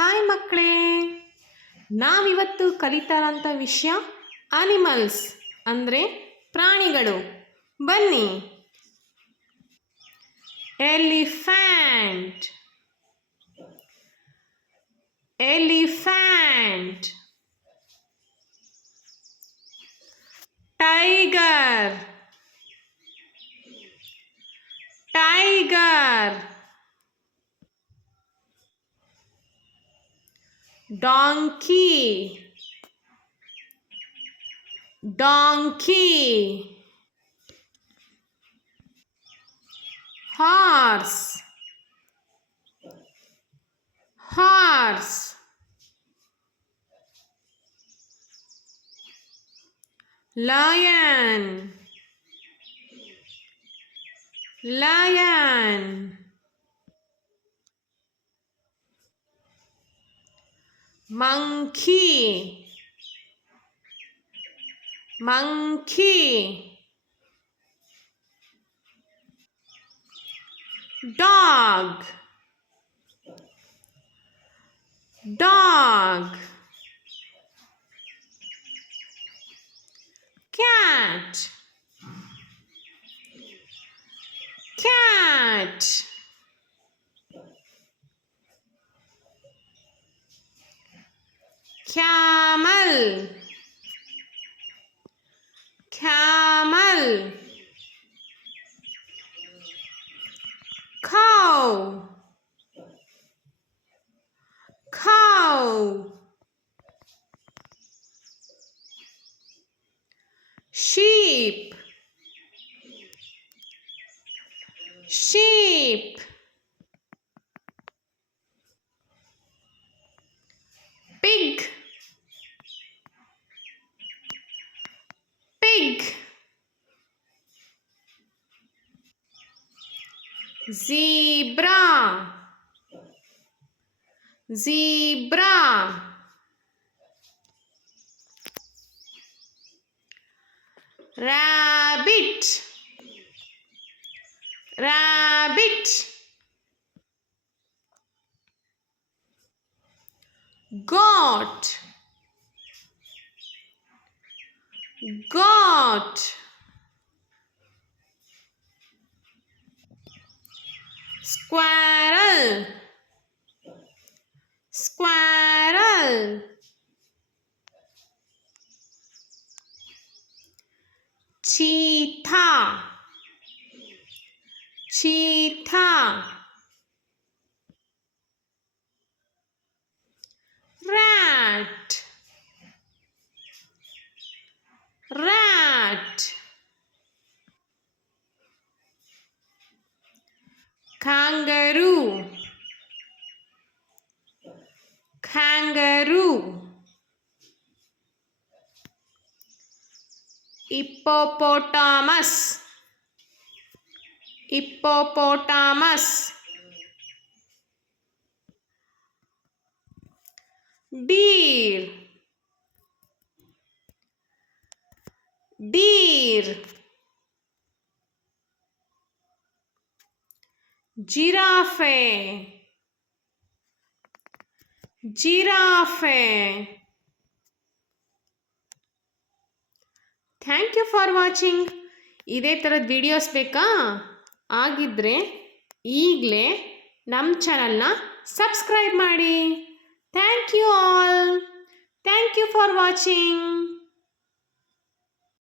Hi ಮಕ್ಕಳೇ, ನಾವಿವತ್ತು ಕಲಿತಾರಂಥ ವಿಷಯ ಅನಿಮಲ್ಸ್ ಅಂದರೆ ಪ್ರಾಣಿಗಳು. ಬನ್ನಿ. Elephant, elephant. Tiger, tiger. Donkey, donkey. Horse, horse. Lion, lion. Monkey, monkey. Dog, dog. Cat, cat. Camel, camel. Cow, cow. Sheep, sheep. Pig, pig. Zebra, zebra. Rabbit, rabbit. Goat, goat. Squirrel, squirrel. Cheetah, cheetah. Rat, rat. Kangaroo, kangaroo. Hippopotamus, hippopotamus. Deer, deer. Giraffe, giraffe. Thank you for watching. ಇದೇ ಥರದ videos ಬೇಕಾ? ಆಗಿದ್ದರೆ ಈಗಲೇ ನಮ್ಮ ಚಾನಲ್ನ subscribe ಮಾಡಿ. Thank you all. Thank you for watching.